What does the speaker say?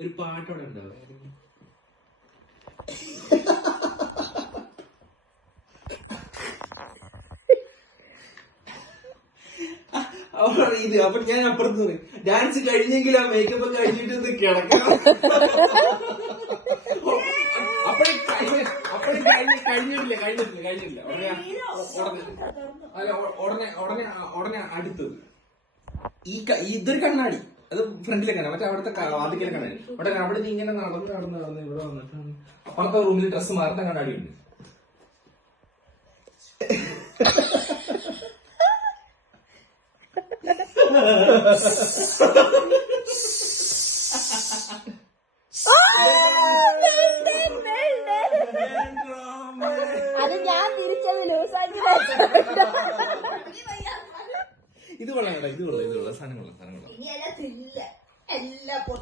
ഒരു പാട്ടോടെ ഉണ്ടാവും. ഇത് അപ്പൊ ഞാൻ അപ്പുറത്ത് ഡാൻസ് കഴിഞ്ഞെങ്കിൽ ആ മേക്കപ്പ് കഴിഞ്ഞിട്ട് കിടക്കണം. കഴിഞ്ഞിട്ടില്ല. ഉടനെ അടുത്തത് ഇതൊരു കണ്ണാടി, അത് ഫ്രണ്ടിലെ കണ്ണാടി, മറ്റേ അവിടുത്തെ വാതിക്കലെ കണ്ണാടി. ഉടനെ അവിടെ നിന്ന് ഇങ്ങനെ നടന്ന് ഇവിടെ വന്നിട്ട് അപ്പുറത്തെ റൂമിൽ ഡ്രസ്സ് മാറുന്ന കണ്ണാടി ഉണ്ട്. അത് ഞാൻ തിരിച്ചത് ലൂസാക്കി. ഇത് കൊള്ളാം, ഇത് കൊള്ളാം സാധനങ്ങളാണ്.